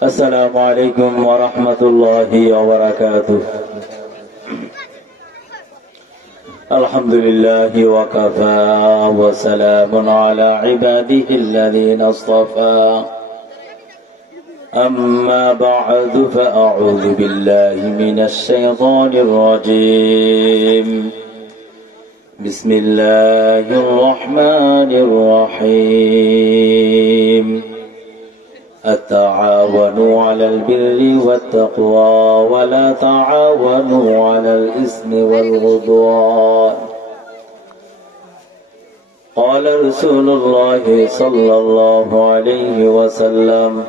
السلام عليكم ورحمة الله وبركاته. الحمد لله وكفى وسلام على عباده الذين اصطفى. أما بعد فأعوذ بالله من الشيطان الرجيم. بسم الله الرحمن الرحيم. التعاونوا على البر والتقوى ولا تعاونوا على الإثم والعدوان. قال رسول الله صلى الله عليه وسلم: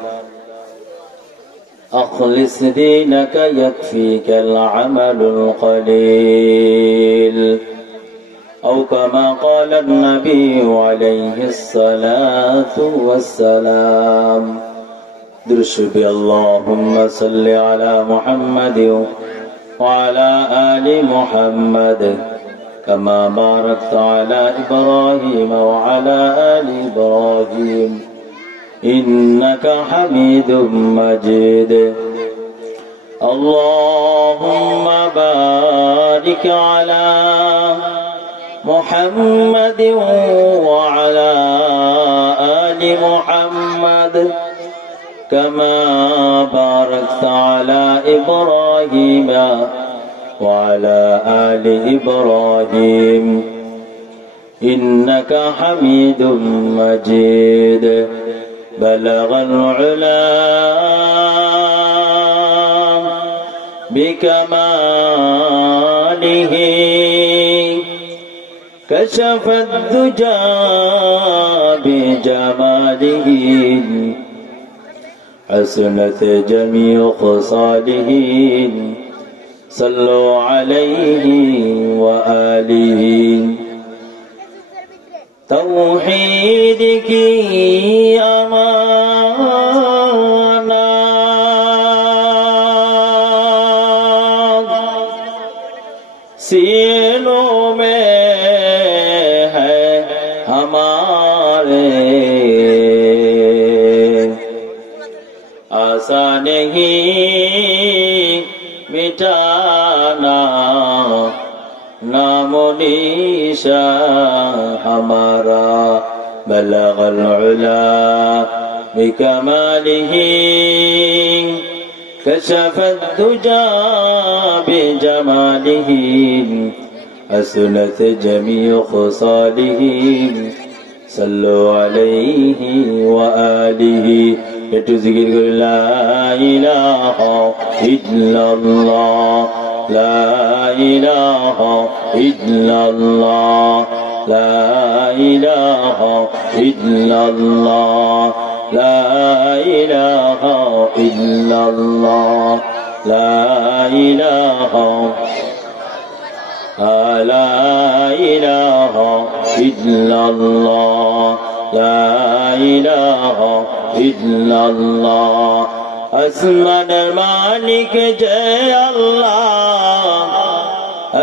أخلص دينك يكفيك العمل القليل، أو كما قال النبي عليه الصلاة والسلام. درشب اللهم صل على محمد وعلى آل محمد كما باركت على إبراهيم وعلى آل إبراهيم إنك حميد مجيد. اللهم بارك على محمد وعلى آل محمد كما باركت على إبراهيم وعلى آل إبراهيم إنك حميد مجيد. بلغ العلا بكماله، كشف الدجى بجماله، حسنت جميع خصاله. صلوا عليه وآله. توحيدك أمانة सीनों में है हमारे, आसान नहीं मिटाना नामो निशा हमारा। बलगल उला बिकमालिही, कशफ الدجى بجماله, حسنت جميع خصاله. صلوا عليه وآله. একটু জিকির করে লা ইলাহা ইল্লাল্লাহ, লা ইলাহা ইল্লাল্লাহ, লা ইলাহা ইল্লাল্লাহ, লা ইলাহা ইল্লাল্লাহ, লা ইলাহা ইল্লাল্লাহ, লা ইলাহা ইল্লাল্লাহ। আসমানের মালিক জয় আল্লাহ,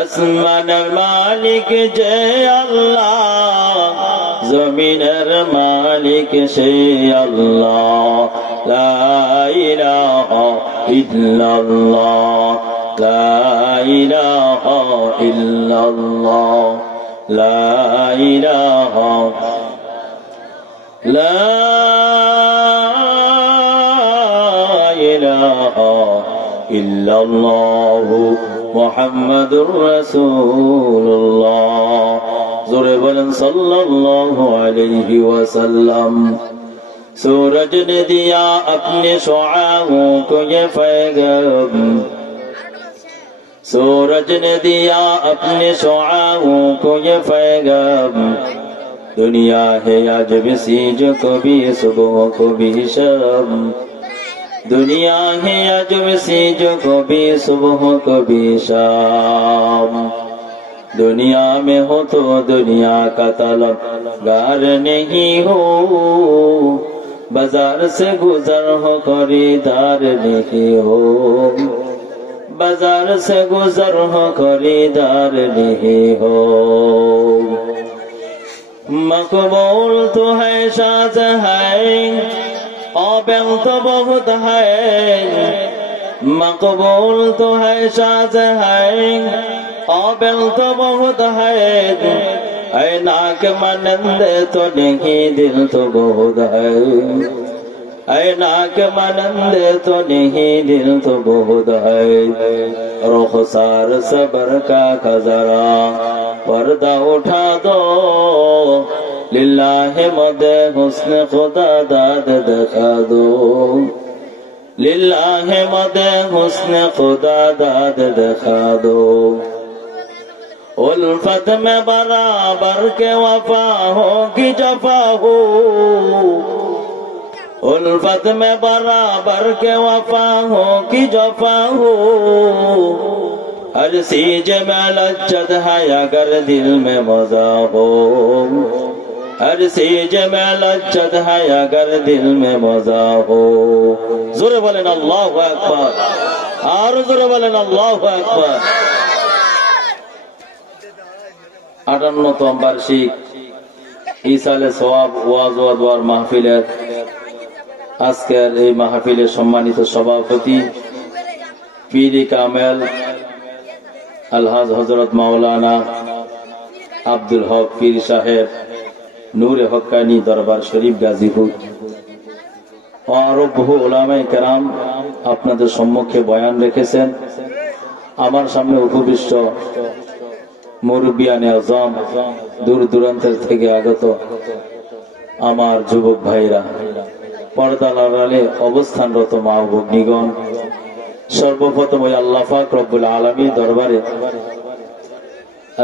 আসমানের মালিক জয় আল্লাহ, জমিনের মালিক সে আল্লাহ। লা ইলাহা ইল্লাল্লাহ, লা ইলাহা ইল্লাল্লাহ, লা ইলাহা লা ইলাহা ইল্লাল্লাহ মুহাম্মাদুর রাসূলুল্লাহ। জোরে বলেন সাল্লাল্লাহু আলাইহি ওয়াসাল্লাম। सूरज ने दिया अपने शुआओं को ये पैगाम, सूरज ने दिया अपने शुआओं को ये पैगाम। दुनिया है आज भी सीज को भी सुबह को भी शाम, दुनिया है आज भी सीज को भी सुबह को भी शाम। दुनिया में हो तो दुनिया का तलबगार नहीं हो, बाजार से गुजर हो खरीदार नहीं हो, बाजार से गुजर हो खरीदार नहीं हो। मकबूल तो है शाज़ है काबिल तो बहुत है, मकबूल तो है, शाज है, काबिल तो बहुत है, नाक मनंद तो नहीं, दिल तो बहुत है, नाक मनंद तो नहीं, दिल तो बहुत है। रुखसार सबर का खजरा पर्दा उठा दो, लिल्लाह मदे हुस्न खुदा दाद दिखा दो, लिल्लाह मदे हुस्न खुदा दाद दिखा दो। उल्फत में बराबर के वफा हो कि जफा हो, उल्फत में बराबर के वफा हो कि जफा हो, हर चीज में लज्जत है अगर दिल में मजा हो, हर चीज में लज्जत है अगर दिल में मजा हो। जोरे बोलें अल्लाहु अकबर, और जोरे बोलें अल्लाहु अकबर। 58তম বার্ষিক ইসালে সওয়াব ওয়াজ ও দোয়ার মাহফিলের আজকের এই মাহফিলের সম্মানিত সভাপতি পীর-ই কামেল আলহাজ হযরত মাওলানা আব্দুল হক পীর সাহেব নূরে হক্কানি দরবার শরীফ গাজীপুর ও আরো বহু উলামায়ে কেরাম আপনাদের সম্মুখে বয়ান রেখেছেন। আমার সামনে উপবিষ্ট মুরব্বিয়ানে আযম, দূর দূরান্তের থেকে আগত আমার যুবক ভাইরা, পর্দার আড়ালে অবস্থানরত মা ও ভগ্নীগণ, সর্বপ্রথম ওই আল্লাহ পাক রব্বুল আলামিন দরবারে,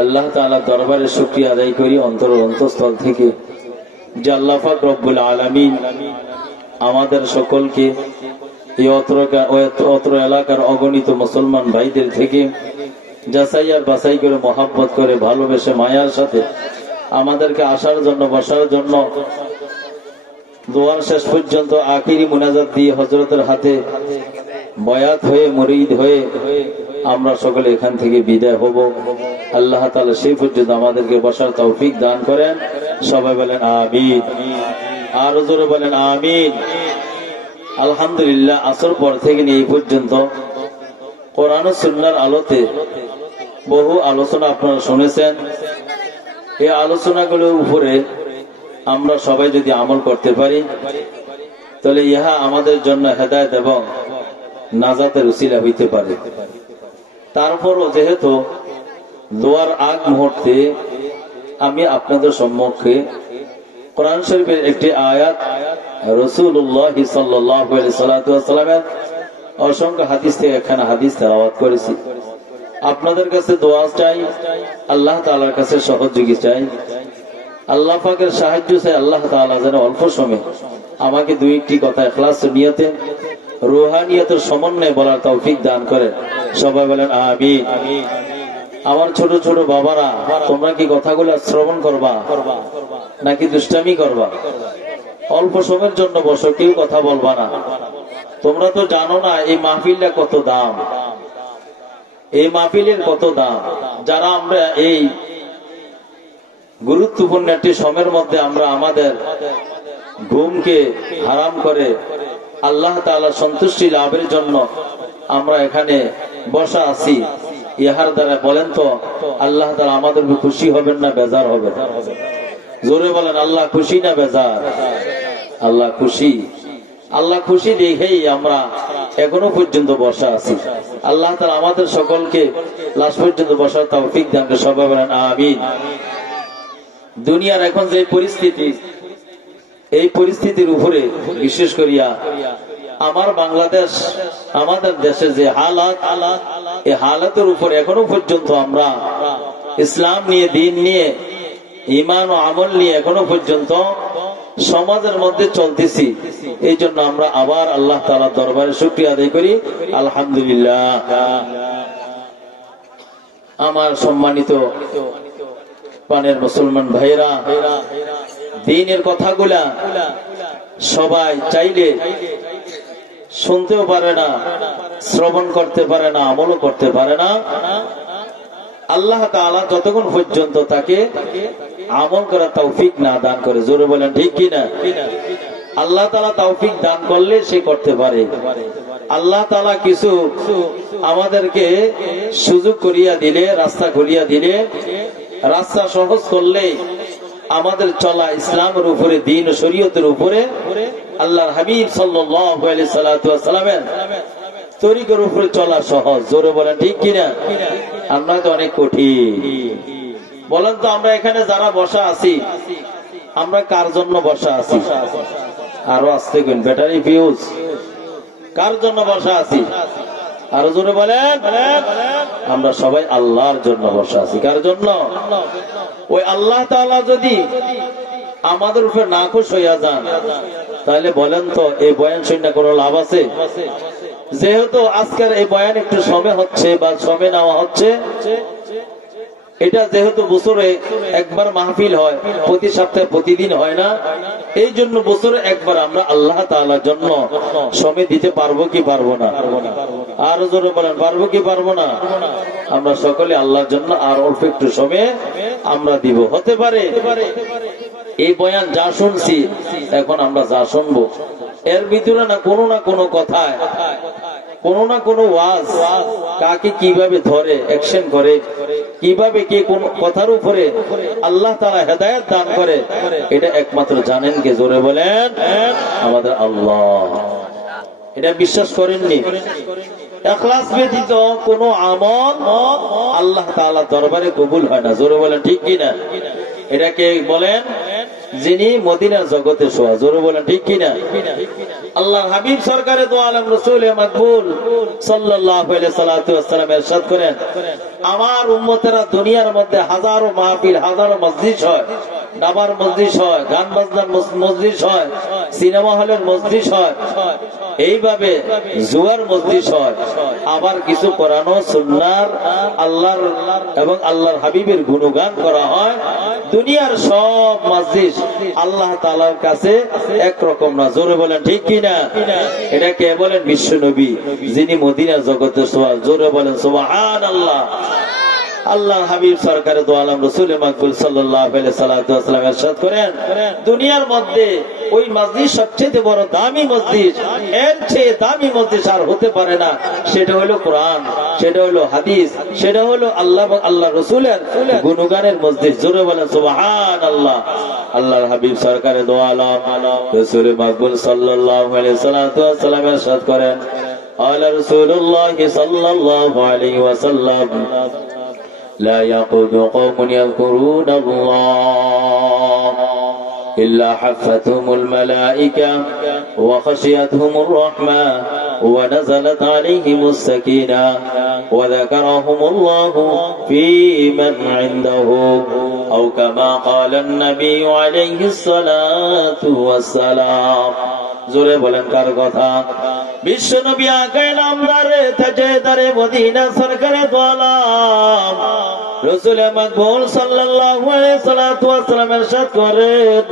আল্লাহ তাআলা দরবারে শুকরিয়া আদায় করি অন্তর অন্তঃস্থল থেকে যে আল্লাহ পাক রব্বুল আলামিন আমাদের সকলকে এই অত্র এলাকার অগণিত মুসলমান ভাইদের থেকে যাচাই আর বাছাই করে মহব্বত করে ভালোবেসে মায়ার সাথে আমাদেরকে আসার জন্য, বসার জন্য, দোয়ার শেষ পর্যন্ত আখিরি মুনাজাত দিয়ে হযরতের হাতে বয়াত হয়ে মুরিদ হয়ে আমরা সকলে এখান থেকে বিদায় হব। আল্লাহ তাআলা সেই পর্যন্ত আমাদেরকে বসার তৌফিক দান করেন। সবাই বলেন আমিন, আর জোরে বলেন আমিন। আলহামদুলিল্লাহ, আসর পর থেকে নিয়ে এই পর্যন্ত কোরআন ও সুন্নাহর আলোতে বহু আলোচনা আপনারা শুনেছেন। এই আলোচনাগুলোর উপরে আমরা সবাই যদি আমল করতে পারি তাহলে ইহা আমাদের জন্য হেদায়েত এবং নাজাতের উসিলা হইতে পারে। তারপরও যেহেতু দোয়ার আগ মুহূর্তে আমি আপনাদের সম্মুখে কোরআন শরীফের একটি আয়াত, রাসূলুল্লাহ সাল্লাল্লাহু আলাইহি ওয়াসাল্লামের অসংখ্য হাদিস থেকে একখানা হাদিস তেলাওয়াত করেছি। আপনাদের কাছে দোয়া চাই, আল্লাহ তাআলার কাছে সহযোগী চাই, আল্লাহ পাকের সাহায্য চাই। আল্লাহ তাআলা যেন অল্প সময়ে আমাকে দুই একটি কথা ইখলাস নিয়তে, রুহানিয়তের সমন্বয়ে বলার তৌফিক দান করেন। সবাই বলেন আমিন। আমার ছোট ছোট বাবারা, তোমরা কি কথাগুলো শ্রবণ করবা নাকি দুষ্টামি করবা? অল্প সময়ের জন্য বসো, কেউ কথা বলবা না। তোমরা তো জানো না এই মাহফিলটা কত দাম, এই মাহফিলের কত দাম। যারা আমরা এই গুরুত্বপূর্ণ একটি সময়ের মধ্যে আমরা আমাদের ঘুমকে হারাম করে আল্লাহ তাআলা সন্তুষ্টি লাভের জন্য আমরা এখানে বসা আছি, ইহার দ্বারা বলেন তো আল্লাহ তাআলা আমাদের খুশি হবেন না বেজার হবে? জোরে বলেন আল্লাহ খুশি না বেজার? আল্লাহ খুশি। আল্লাহ খুশি দেখেই আমরা এখনো পর্যন্ত বসা আছি। আল্লাহ তাআলা আমাদের সকলকে লাস্ট পর্যন্ত বসার তৌফিক দান করেন। সবাই বলেন আমিন। দুনিয়ার এখন যে পরিস্থিতি, এই পরিস্থিতির উপরে বিশেষ করিয়া আমার বাংলাদেশ, আমাদের দেশের যে হালাত, এই হালাতের উপরে এখনো পর্যন্ত আমরা ইসলাম নিয়ে, দিন নিয়ে, ঈমান ও আমল নিয়ে এখনো পর্যন্ত সমাজের মধ্যে চলতেছি। এই জন্য আমরা আবার আল্লাহ তাআলার দরবারে শুকরিয়া আদায় করি, আলহামদুলিল্লাহ। আমার সম্মানিত প্রাণের মুসলমান ভাইরা, দ্বীনের কথাগুলা সবাই চাইলে শুনতেও পারে না, শ্রবণ করতে পারে না, আমলও করতে পারে না। আল্লাহ তাআলা যতক্ষণ পর্যন্ত তাকে আমল করার তৌফিক না দান করে, জোরে বলেন ঠিক কিনা? আল্লাহ তাআলা তৌফিক দান করলে সে করতে পারে। আল্লাহ তাআলা কিছু আমাদেরকে সুযোগ করিয়া দিলে, রাস্তা খুলিয়া দিলে, রাস্তা সহজ করলে আমাদের চলা ইসলামের উপরে, দ্বীন ও শরীয়তের উপরে, আল্লাহর হাবিব সাল্লাল্লাহু আলাইহি সাল্লামের তরিকার উপরে চলা সহজ। জোরে বলেন ঠিক কিনা? আমরা তো অনেক কঠিন। বলেন তো, আমরা এখানে যারা বসা আছি, আমরা কার জন্য বসা আছি? আরো আসতে গেন, ব্যাটারি ফিউজ, কার জন্য বসা আছি? আরো জোরে বলেন। আমরা সবাই আল্লাহর জন্য বসা আছি। কার জন্য? ওই আল্লাহ তাআলা যদি আমাদের উপরে নাখুশ হইয়া যান, তাহলে বলেন তো এই বয়ান শুনে কোনো লাভ আছে? যেহেতু আজকের এই বয়ান একটু সময় হচ্ছে বা সময় নেওয়া হচ্ছে, এটা যেহেতু বছরে একবার মাহফিল হয়, প্রতি সপ্তাহে প্রতিদিন হয় না, এই জন্য বছরে একবার আমরা আল্লাহ তাআলার জন্য সময় দিতে পারবো কি পারবো না? আর জোরে বলেন, পারবো কি পারবো না? আমরা সকলে আল্লাহর জন্য আর অল্প একটু সময় আমরা দিব। হতে পারে এই বয়ান যা শুনছি, এখন আমরা যা শুনবো, এর ভিতরে না কোনো কথায়, কোনো না কোনো ওয়াজ কাকে কিভাবে ধরে অ্যাকশন করে, কিভাবে কে কোন কথার উপরে আল্লাহ তাআলা হেদায়েত দান করে, এটা একমাত্র জানেন কে? জোরে বলেন, আমাদের আল্লাহ। এটা বিশ্বাস করেননি? ইখলাস ব্যতীত কোন আমল আল্লাহ তাআলার দরবারে কবুল হয় না। জোরে বলেন ঠিক কিনা? এটাকে বলেন যিনি মদিনার জগতে শোয়া। জোরে বলেন ঠিক কিনা? আল্লাহর হাবিব সরকারে দো আলম রাসূল মাকবুল সাল্লাল্লাহু আলাইহি সাল্লাম ইরশাদ করেন, আমার উম্মতেরা দুনিয়ার মধ্যে হাজারো মাহফিল, হাজারো মজলিস হয়, ডাবার মজলিস হয়, গান বাজনার মজলিস হয়, সিনেমা হলের মজলিস হয়, এইভাবে জুয়ার মজলিস হয়, আবার কিছু কোরআন ও সুন্নাহর, আল্লাহর এবং আল্লাহর হাবিবের গুণগান করা হয়। দুনিয়ার সব মজলিস আল্লাহ তাআলার কাছে একরকম না। জোরে বলেন ঠিক কিনা? এটা কে বলেন? বিশ্ব নবী, যিনি মদিনার জগতে শোয়া। জোরে বলেন সুবহানাল্লাহ। আল্লাহ হাবিব সরকারে দো আলম রাসূল মাকবুল সাল্লাল্লাহু আলাইহি সাল্লাম ইরশাদ করেন, দুনিয়ার মধ্যে ওই মজলিস সবচেয়ে বড় দামি মজলিস, এর চেয়ে দামি মজলিস আর হতে পারে না। সেটা হলো কোরআন, সেটা হলো হাদিস, সেটা হলো আল্লাহ এবং আল্লাহ রাসূলের গুণগানের মজলিস। জোরে বলেন সুবহানাল্লাহ। আল্লাহর হাবিব সরকারে দো আলম রাসূল মাকবুল সাল্লাল্লাহু আলাইহি সাল্লাম ইরশাদ করেন, আলা রাসূলুল্লাহ সাল্লাল্লাহু আলাইহি ওয়াসাল্লাম, لا يقود قوم يذكرون الله إلا حفتهم الملائكة وخشيتهم الرحمة ونزلت عليهم السكينة وذكرهم الله في من عنده أو كما قال النبي عليه الصلاة والسلام। জোরে বলেন কার কথা? বিশ্ব নবী আকায়ে নামদারে তাজেদারে মদিনা সরকারে দো আলম রাসূল মাকবুল সাল্লাল্লাহু আলাইহি সাল্লাম ইরশাদ করেন,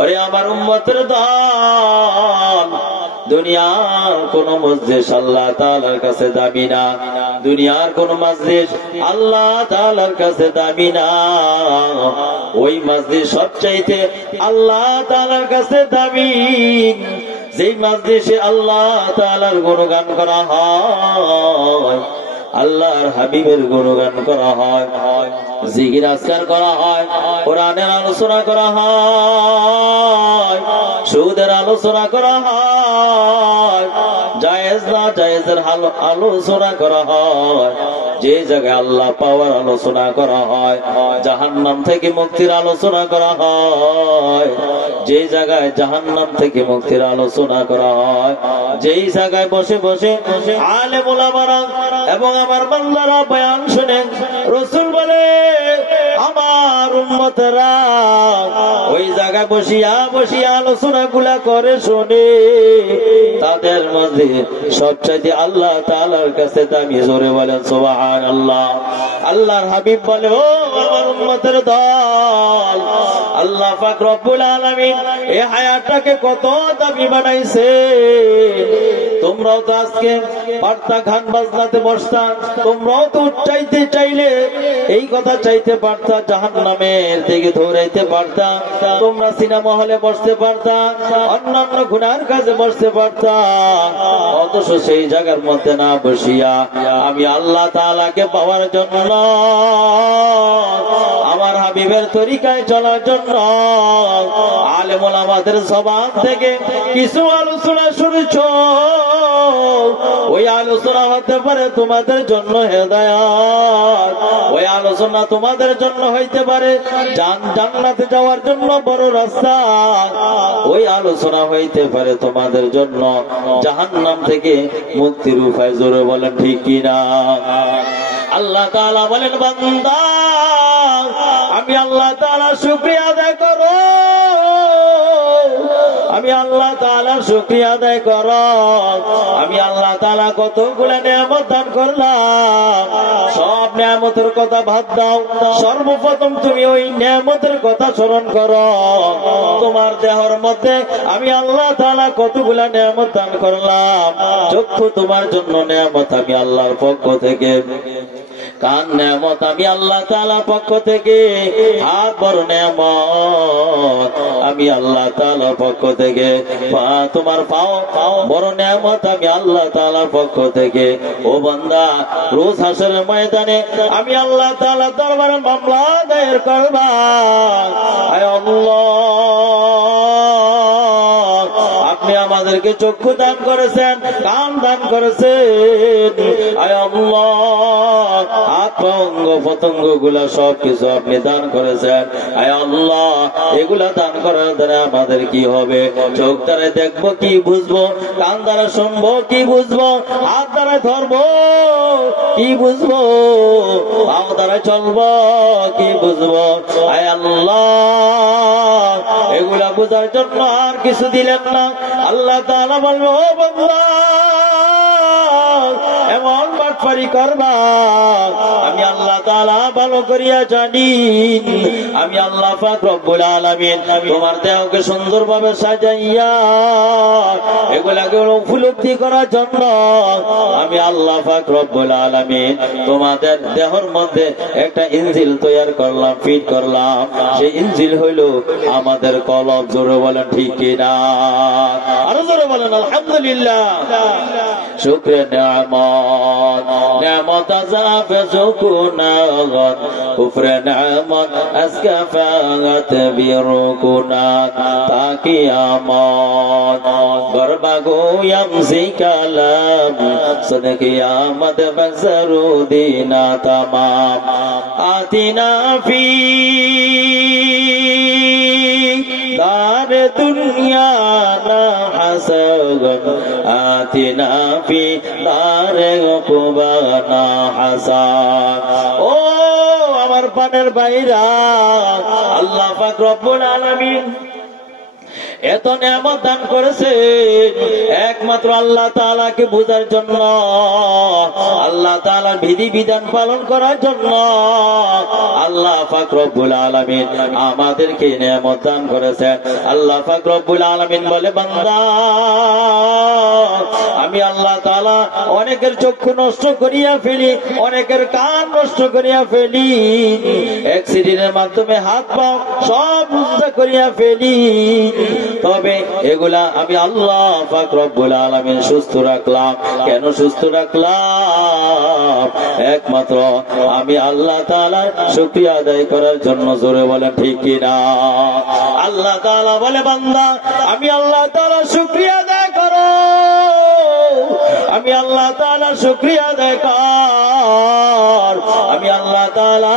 ওরে আমার উম্মতের দল, দুনিয়ার কোন মজলিস আল্লাহ তাআলার কাছে দামি না, দুনিয়ার কোন মজলিস আল্লাহ তাআলার কাছে দামি না। ওই মজলিস সবচাইতে আল্লাহ তাআলার কাছে দামি যেই মজলিসে আল্লাহ তাআলার গুণগান করা হয়, আল্লাহর হাবিবের গুণগান করা হয়, জিকির আজকার করা হয়, কোরআনের আলোচনা করা হয়, সুদের আলোচনা করা হয়, জায়েজ না জায়েজের আলোচনা করা হয়, যে জায়গায় আল্লাহ পাওয়ার আলোচনা করা হয়, জাহান্নাম থেকে মুক্তির আলোচনা করা হয়, যে জায়গায় জাহান্নাম থেকে মুক্তির আলোচনা করা হয়, যেই জায়গায় বসে বসে আলেম ওলামারা এবং আমার বান্দারা বয়ান শুনেন, রাসূল বলে আমার উম্মতরা ওই জায়গায় বসিয়া বসিয়া আলোচনা গুলা করে শুনে, তাদের মধ্যে সবচাইতে আল্লাহ তাআলার কাছে দামি। জোরে বলেন সুবহানাল্লাহ। আল্লাহর হাবিব বলে, ও আমার উম্মতের দল, আল্লাহ পাক রব্বুল আলামিন এই হায়াতটাকে কত দামি বানাইছে। তোমরাও তো আজকে পারতা, গান বাজনাতে বসতা, তোমরাও তো চাইতে চাইলে এই কথা চাইতে পারতা, জাহান্নামের থেকে ধরাইতে পারতা, তোমরা সিনেমা হলে বসতে পারতা, অন্যান্য গুনার কাজে বসতে পারতা, অথচ সেই জায়গার মধ্যে না বসিয়া আমি আল্লাহ তাআলাকে পাওয়ার জন্য, আমার হাবিবের তরিকায় চলার জন্য আলেম ওলামাদের জবান থেকে কিছু আলোচনা শুনেছো, ওই আলোচনা হতে পারে তোমাদের জন্য হেদায়েত, ওই আলোচনা তোমাদের জন্য হইতে পারে জান্নাতে যাওয়ার জন্য বড় রাস্তা, ওই আলোচনা হইতে পারে তোমাদের জন্য জাহান্নাম থেকে মুক্তির উপায়। জোরে বলেন ঠিক কিনা? আল্লাহ তাআলা বলেন, বান্দা আমি আল্লাহ তাআলা শুকরিয়া আদায় করো, আমি আল্লাহ তাআলা শুকরিয়া আদায় করো। আমি আল্লাহ তাআলা কতগুলো নিয়ামত দান করলাম, সব নিয়ামতের কথা বাদ দাও, সর্বপ্রথম তুমি ওই নিয়ামতের কথা স্মরণ করো। তোমার দেহের মধ্যে আমি আল্লাহ তাআলা কতগুলো নিয়ামত দান করলাম। চক্ষু তোমার জন্য নিয়ামত আমি আল্লাহর পক্ষ থেকে, কান নেয়ামত আমি আল্লাহ তাআলার পক্ষ থেকে, হাত বড় নেয়ামত আমি আল্লাহ তাআলার পক্ষ থেকে, তোমার পাও বড় নেয়ামত আমি আল্লাহ তাআলার পক্ষ থেকে। ও বান্দা, রোজ হাসরের ময়দানে আমি আল্লাহ তাআলার দরবারে মামলা দায়ের করবা, আয় আল্লাহ আপনি আমাদেরকে চক্ষু দান করেছেন, কান দান করেছেন, আয় আল্লাহ হাত অঙ্গ পতঙ্গ গুলা সবকিছু আপনি দান করেছেন, আয় আল্লাহ এগুলা দান করার দ্বারা আমাদের কি হবে? চোখ দ্বারা দেখবো কি বুঝবো, কান দ্বারা শুনবো কি বুঝবো, হাত দ্বারা ধরবো কি বুঝবো, পাও দ্বারা চলবো কি বুঝবো। আয় আল্লাহ এগুলা বুঝার জন্য আর কিছু দিলেন না। আল্লাহ তাআলা বলবো, ও বান্দা এমন বাটপারি করবা, আমি আল্লাহ তাআলা ভালো করিয়া জানি। আমি আল্লাহ পাক রব্বুল আলামিন তোমার দেহকে সুন্দরভাবে সাজাইয়া এগুলাকে উপলব্ধি করার জন্য আমি আল্লাহ পাক রব্বুল আলামিন তোমাদের দেহের মধ্যে একটা ইনজিল তৈরি করলাম, ফিট করলাম। সেই ইনজিল হইল আমাদের কলব। জোরে বলেন ঠিক কিনা? আরো জোরে বলেন আলহামদুলিল্লাহ। শুকরে নিয়ামত, নিয়ামত আযাব সুকুনাত, কুফরে নিয়ামত আজকা ফাগাত বিরুকুনাত, তাকিয়ামত গরবাগুয়াম সিকালাম, সদকিয়ামত বজরুদিনা তামাম, আতিনা ফি দার দুনিয়া না হাসান, আতিনা ফি দারে উকবানা হাসান। ও আমার পানের ভাইরা, আল্লাহ পাক রব্বুল আলামিন এত নিয়ামত দান করেছে একমাত্র আল্লাহ তাআলাকে বোঝার জন্য, আল্লাহ তাআলার বিধি বিধান পালন করার জন্য। আল্লাহ পাক রব্বুল আলামিন আমাদেরকে নিয়ামত দান করেছেন। আল্লাহ পাক রব্বুল আলামিন বলে, বান্দা আমি আল্লাহ তাআলা অনেকের চক্ষু নষ্ট করিয়া ফেলি, অনেকের কান নষ্ট করিয়া ফেলি, অ্যাক্সিডেন্টের মাধ্যমে হাত পা সব নষ্ট করিয়া ফেলি, তবে এগুলা আমি আল্লাহ পাক রব্বুল আলামিন সুস্থ রাখলাম। কেন সুস্থ রাখলাম? একমাত্র আমি আল্লাহ তাআলার শুকরিয়া আদায় করার জন্য। জোরে বলেন ঠিক কিনা? আল্লাহ তাআলা বলে, বান্দা আমি আল্লাহ তাআলার শুকরিয়া আদায় করো, আমি আল্লাহ তাআলার শুকরিয়া আদায় কর, আমি আল্লাহ তাআলা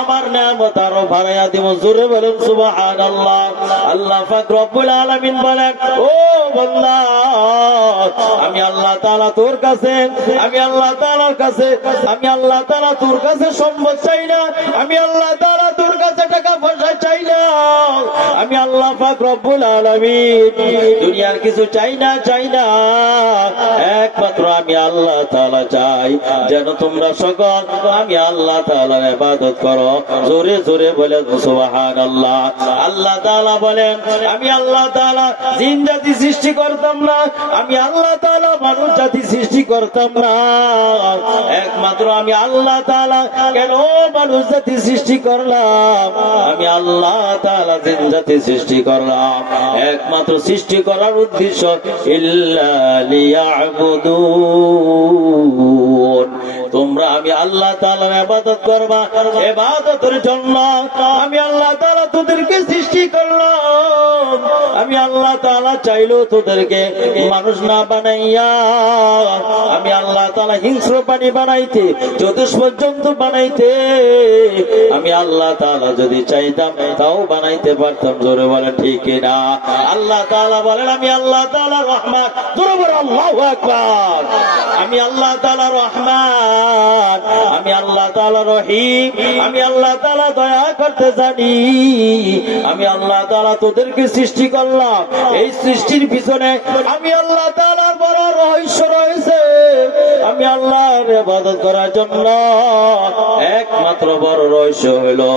আমার নিয়ামত আরো বাড়াইয়া দিব। জোরে বলেন সুবহানাল্লাহ। আল্লাহ পাক রব্বুল আলামিন বলেন, ও বান্দা আমি আল্লাহ তাআলা তোর কাছে, আমি আল্লাহ তাআলার কাছে, আমি আল্লাহ তাআলা তোর কাছে সম্পদ চাই না, আমি আল্লাহ তাআলা তোর কাছে টাকা পয়সা চাই না, আমি আল্লাহ পাক রব্বুল আলামিন দুনিয়ার কিছু চাই না, চাই না। একমাত্র আমি আল্লাহ তাআলা চাই যেন তোমরা সকল আমি আল্লাহ তাআলার ইবাদত করো। জোরে জোরে বলেন সুবহানাল্লাহ। আল্লাহ তাআলা বলেন আমি আল্লাহ তাআলা জিন জাতি সৃষ্টি করতাম না, আমি আল্লাহ তাআলা মানুষ জাতি সৃষ্টি করতাম না, একমাত্র আমি আল্লাহ তাআলা কেন মানুষ জাতি সৃষ্টি করলাম, আমি আল্লাহ তাআলা জিন জাতি সৃষ্টি করলাম একমাত্র সৃষ্টি করার উদ্দেশ্য ইল্লা লিয়াবুদুন, তোমরা আমি আল্লাহ তাআলার ইবাদত করবা। ইবাদতের জন্য আমি আল্লাহ তাআলা তোদেরকে সৃষ্টি করলাম। আমি আল্লাহ তাআলা চাইলো তোদেরকে মানুষ না বানাইয়া আমি আল্লাহ তাআলা হিংস্র প্রাণী বানাইতে, চতুষ্প জন্তু বানাইতে আমি আল্লাহ তাআলা যদি চাইতাম তাও বানাইতে পারতাম। জোরে বলেন ঠিক না? আল্লাহ তাআলা বলেন আমি আল্লাহ তাআলা রহমান। জোরে বলেন আল্লাহু আকবার। আমি আল্লাহ তাআলা রহমান, আমি আল্লাহ তাআলা রহিম, আমি আল্লাহ তাআলা দয়া করতে জানি। আমি আল্লাহ তাআলা তোদেরকে সৃষ্টি করলাম, এই সৃষ্টির পিছনে আমি আল্লাহ তাআলার বড় রহস্য রয়েছে। আমি আল্লাহর ইবাদত করার জন্য একমাত্র বড় রহস্য হলো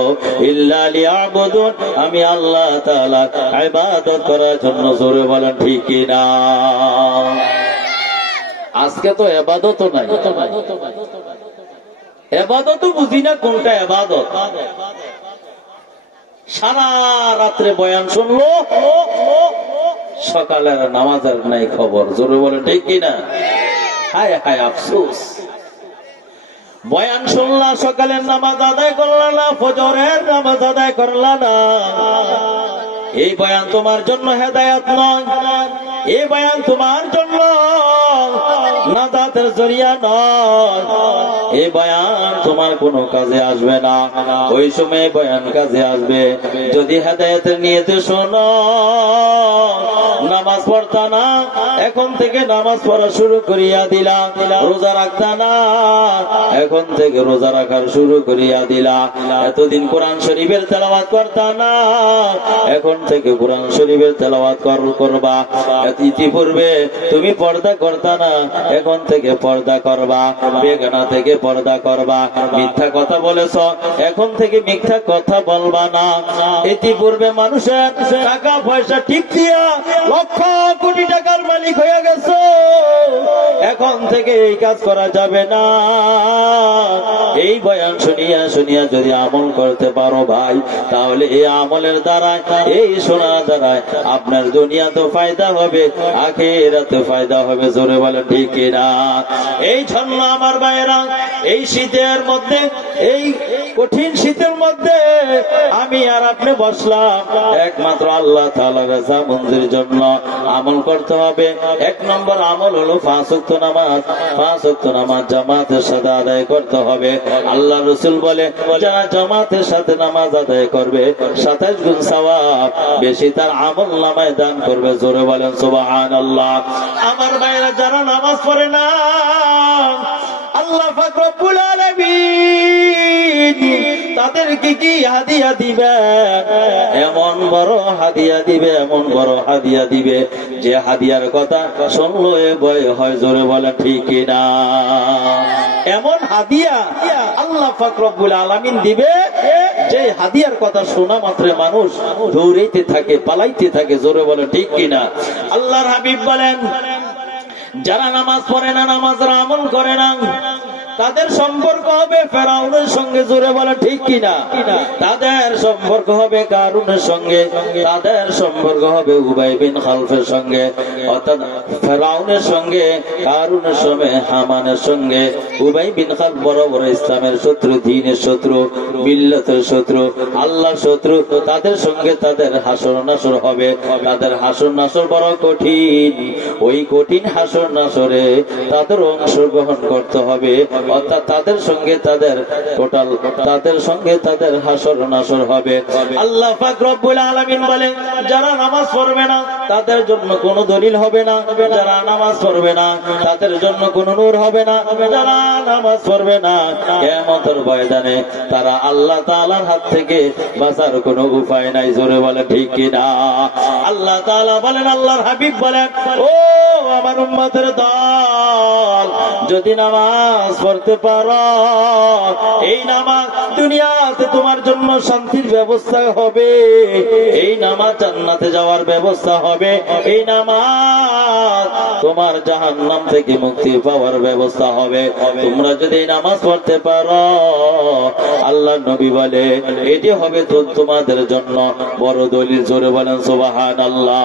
ইল্লা লিয়াবুদুন, আমি আল্লাহ তাআলার ইবাদত করার জন্য। জোরে বলেন ঠিক কি না? আজকে তো ইবাদত নাই, ইবাদত বুঝি না কোনটা ইবাদত। সারা রাত্রে বয়ান শুনলো, সকালের নামাজের নাই খবর। জোরে বলে ঠিক কিনা? হায় হায় আফসোস। বয়ান শুনলা, সকালের নামাজ আদায় করলা না, ফজরের নামাজ আদায় করলা না। এই বয়ান তোমার জন্য হেদায়েত নয়, এই বয়ান তোমার জন্য নাজাতের জরিয়া নয়, এই বয়ান তোমার কোনো কাজে আসবে না। ওই সময় বয়ান কাজে আসবে যদি হেদায়েতের নিয়তে শোনো। নামাজ পড়তা না, এখন থেকে নামাজ পড়া শুরু করিয়া দিলা। রোজা রাখতা না, এখন থেকে রোজা রাখার শুরু করিয়া দিলা। এতদিন কোরআন শরীফের তেলাওয়াত করতা না, এখন থেকে কোরআন শরীফের তেলাওয়াত করবা। ইতিপূর্বে তুমি পর্দা করতা না, এখন থেকে পর্দা করবা। বেগানা থেকে পর্দা করবা। মিথ্যা কথা বলেছ, এখন থেকে মিথ্যা কথা বলবা না। ইতিপূর্বে মানুষের টাকা পয়সা ঠিক দিয়া লক্ষ কোটি টাকার মালিক হয়ে গেছো, এখন থেকে এই কাজ করা যাবে না। এই বয়ান শুনিয়া শুনিয়া যদি আমল করতে পারো ভাই, তাহলে এই আমলের দ্বারায়, এই শোনার দ্বারায় আপনার দুনিয়া তো ফায়দা হবে, আখিরাতে ফায়দা হবে। জোরে বলেন ঠিক কিনা? এই জন্য আমার ভাইয়েরা, এই শীতের মধ্যে, এই কঠিন শীতের মধ্যে আমি আর আপনি বসলাম একমাত্র আল্লাহ তাআলার রাজা মঞ্জুরির জন্য। আমল করতে হবে। এক নম্বর আমল হলো 5 ওয়াক্ত নামাজ। 5 ওয়াক্ত নামাজ জামাতের সাথে আদায় করতে হবে। আল্লাহ রাসূল বলে যারা জামাতের সাথে নামাজ আদায় করবে 27 গুণ সওয়াব বেশি তার আমল নামায় দান করবে। জোরে বলেন সুবহানাল্লাহ। আমার ভাইরা যারা নামাজ পড়ে না, আল্লাহ পাক রব্বুল আলামিন তাদেরকে কি হাদিয়া দিবে? এমন বড় হাদিয়া দিবে, এমন বড় হাদিয়া দিবে যে হাদিয়ার কথা শুনলো এ ভয় হয়। জোরে বলে ঠিক কিনা? এমন হাদিয়া আল্লাহ পাক রব্বুল আলামিন দিবে যে হাদিয়ার কথা শোনা মাত্র মানুষ দৌড়াইতে থাকে, পালাইতে থাকে। জোরে বলে ঠিক কিনা? আল্লাহর হাবিব বলেন যারা নামাজ পড়ে না, নামাজের আমল করে না, তাদের সম্পর্ক হবে ফেরাউনের সঙ্গে। জোরে বলে ঠিক কিনা? তাদের সম্পর্ক হবে কারুনের সঙ্গে, তাদের সম্পর্ক হবে উবাই বিন খালফের সঙ্গে। অর্থাৎ ফেরাউনের সঙ্গে, কারুনের সঙ্গে, হামানের সঙ্গে। উবাই বিন খালফ বড় বড় ইসলামের শত্রু, দ্বীনের শত্রু, মিল্লাতের শত্রু, আল্লাহর শত্রু। তাদের সঙ্গে তাদের হাসর নাসর হবে। তাদের হাসর নাসর বড় কঠিন। ওই কঠিন হাসর নাসরে তাদের অংশগ্রহণ করতে হবে। অর্থাৎ তাদের সঙ্গে তাদের টোটাল, তাদের সঙ্গে তাদের হাসর নাসর হবে। আল্লাহ পাক রব্বুল আলামিন বলেন যারা নামাজ পড়বে না তাদের জন্য কোনো দলিল হবে না, যারা নামাজ পড়বে না তাদের জন্য কোনো নূর হবে না, যারা নামাজ পড়বে না কিয়ামতের ময়দানে তারা আল্লাহ তাআলার হাত থেকে বাঁচার কোনো উপায় নাই। জোরে বলে ঠিক কিনা? আল্লাহ তাআলা বলেন, আল্লাহর হাবিব বলেন ও আমার উম্মতের দল, যদি নামাজ পড়তে পারো, এই নামাজ দুনিয়াতে তোমার জন্য শান্তির ব্যবস্থা হবে, এই নামাজ জান্নাতে যাওয়ার ব্যবস্থা হবে, এই নামাজ তোমার জাহান্নাম থেকে মুক্তি পাওয়ার ব্যবস্থা হবে। তোমরা যদি নামাজ পড়তে পারো, আল্লাহ নবী বলে এটি হবে তো তোমাদের জন্য বড় দলিল। জোরে বলেন সুবহানাল্লাহ।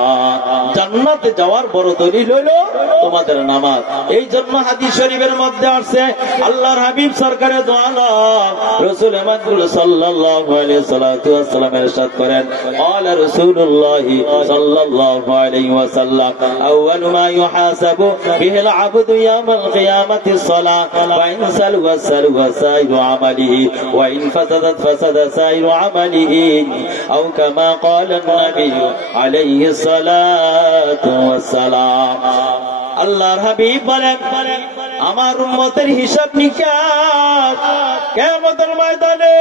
জান্নাতে যাওয়ার বড় দলিল হলো তোমাদের নামাজ। এই জন্য হাদিস শরীফের মধ্যে আসছে, আল্লাহর হাবিব সরকারে দো আলম রাসূল মাকবুল সাল্লাল্লাহু আলাইহি ওয়াসাল্লাম ইরশাদ করেন, ক্বালা রাসূলুল্লাহ সাল্লাল্লাহু আলাইহি ওয়াসাল্লাম, আউয়ালু মা ইউহাসাবু বিহিল আবদু ইয়াউমাল কিয়ামাতি সালাহ, ওয়া ইন সালওয়া সালওয়া সাইরু আমালিহি, ওয়া ইন ফাসাদাত ফাসাদা সাইরু আমালিহি, আও কামা ক্বালা নবী আলাইহিস সালাতু ওয়াস সালাম। আল্লাহর হাবিব বলেন, আমার উম্মতের হিসাব নিকাশ কিয়ামতের ময়দানে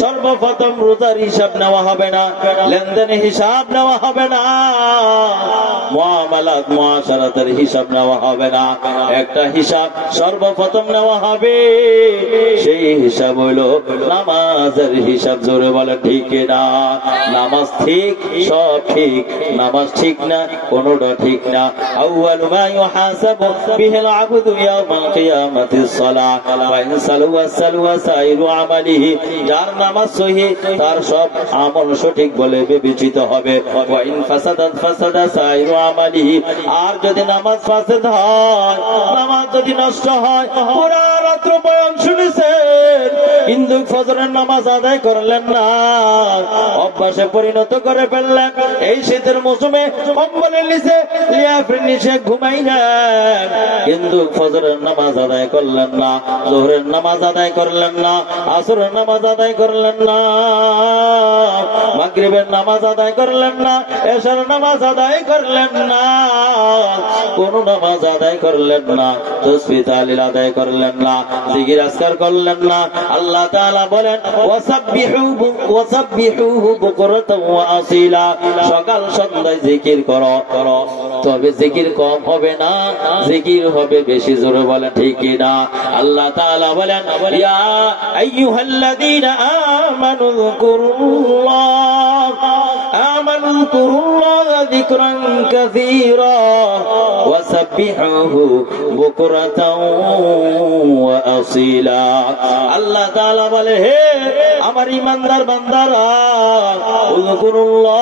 সর্বপ্রথম রোজার হিসাব নেওয়া হবে না, লেনদেনের হিসাব নেওয়া হবে না, মুআমালাত মুআশারাতের হিসাব নেওয়া হবে না। একটা হিসাব সর্বপ্রথম নেওয়া হবে, সেই হিসাব হলো নামাজের হিসাব। জোরে বলে ঠিক না? নামাজ ঠিক, সব ঠিক, নামাজ ঠিক না কোনটা ঠিক না। আউয়ালু মা ইউহাসাবু বিহিল আবদু ইয়াউমাল কিয়ামাতিস সালাহ, ওয়া ইন সালওয়া সালওয়া সাইরু আমালিহি, যার নামাজ সহিহ তার সব আমল সঠিক বলে বিবেচিত হবে। ওয়া ইন ফাসাদাত ফাসাদা সাইরু আমালিহি, আর যদি নামাজ ফাসাদ হয়, নামাজ যদি নষ্ট হয়, পুরা রাত্র বয়ান শুনেছেন কিন্তু ফজরের নামাজ আদায় করলেন না, অভ্যাসে পরিণত করে ফেললেন, এই শীতের মৌসুমে কম্বলের নিচে লিয়াফের নিচে ঘুমাইলেন কিন্তু ফজরের নামাজ আদায় করলেন না, যোহরের নামাজ আদায় করলেন না, আসরের নামাজ আদায় করলেন না, মাগরিবের নামাজ আদায় করলেন না, এশার নামাজ আদায় করলেন না, কোন নামাজ আদায় করলেন না, তাসবিহ তাহলিল আদায় করলেন না, জিকির আজকার করলেন না। আল্লাহ তাআলা বলেন, ওয়াসাব্বিহুহু বুকরাতাও ওয়া আসীলা, সকাল সন্ধ্যায় জিকির করো, তবে জিকির কম হবে না, জিকির হবে বেশি। জোরে বলেন ঠিক কি না? আল্লাহ তাআলা বলেন, ইয়া আইয়ুহাল্লাযীনা আমানু যকুরুল্লাহ যিকরান কাসীরা ওয়াসাব্বিহুহু বুকরাতাও ওয়া আসীলা। আল্লাহ তাআলা বলে, হে আমার ঈমানদার বান্দারা, যকুরুল্লাহ,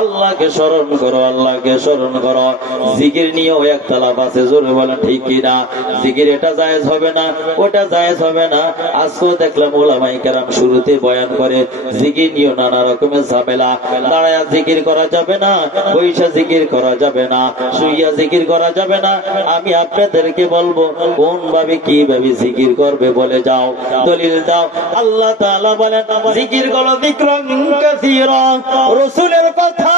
আল্লাহকে স্মরণ করো, আল্লাহকে স্মরণ করো। জিকির নিয়েও এক তালাব আছে। জোরে বলেন ঠিক কি না? জিকির এটা জায়েজ হবে না, ওটা জায়েজ হবে না। আজকেও দেখলাম উলামায়ে কেরাম শুরুতে বয়ান করে জিকির নিয়েও নানা রকমের ঝামেলা। দাঁড়ায় জিকির করা যাবে না, বৈশা জিকির করা যাবে না, শুইয়া জিকির করা যাবে না। আমি আপনাদেরকে বলবো কোন ভাবে কিভাবে জিকির করবে বলে যাও, দলিল দাও। আল্লাহ তাআলা বলেন, জিকির করো যিকরান কাসীরা, রাসূলের কথা